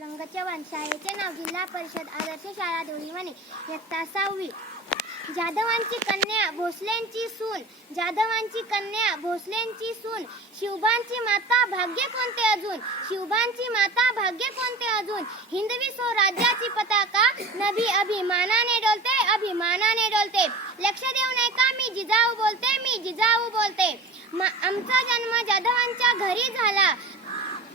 रंग चव्हाण शाळेचे नाव जिल्हा परिषद आदर्श शाळा धुळीमणी इयत्ता सहावी जाधवांची कन्या भोसलेंची सून. जाधवांची कन्या भोसलेंची सून. शिवबांची माता भाग्य कोणते अजून? शिवबांची माता भाग्य कोणते अजून? हिंदवी स्वराज्याची पताका नभी अभिमानाने डोलते अभिमानाने डोलते. लक्ष देऊ नये का? मी जिजाऊ बोलते मी जिजाऊ बोलते. आमचा जन्म जाधवांच्या घरी झाला.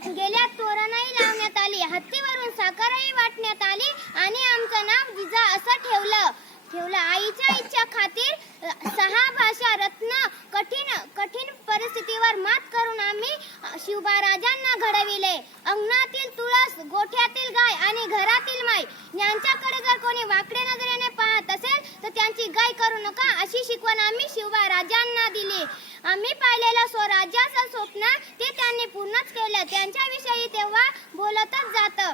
गेल्या तोरणही लावण्यात आली. हत्तीवरून साखरही वाटण्यात आली आणि आमचं नाव जिजा असं ठेवलं. ठेवलं. आईच्या इच्छा खातीर सहा भाषा रत्न कठीण कठीण परिस्थितीवर मात करून आम्ही शिवबाराजांना घडविले. अंगणातील तुळस गोठ्यातील गाय आणि घरातील माय यांच्याकडे जर कोणी वाकडे नजरेने पाहत असेल तर त्यांची गाय करू नका अशी शिकवण आम्ही शिवबाराजांना दिली. आम्ही पाहिलेलं स्वराज्याचं स्वप्न ते त्यांनी पूर्णच केलं. त्यांच्याविषयी तेव्हा बोलतच जातं.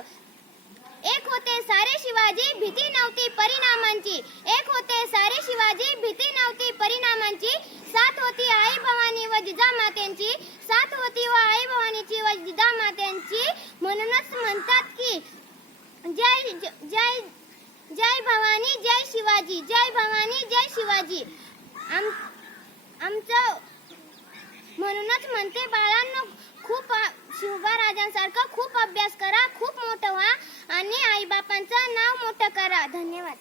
एक होते सारे शिवाजी भीती नव्हती परिणामांची. एक होते सारे शिवाजी भीती नव्हती परिणामांची. साथ होती आई भवानी व जिजामातेंची साथ होती व आई भवानीची व जिजामातेंची म्हणूनच म्हणतात की जय जय जय भवानी जय शिवाजी जय भवानी जय शिवाजी. आम आमचं म्हणूनच म्हणते बाळांनो खूप अ, राजांसारखं खूप अभ्यास करा खूप मोठं व्हा आणि आईबापांचं नाव मोठं करा. धन्यवाद.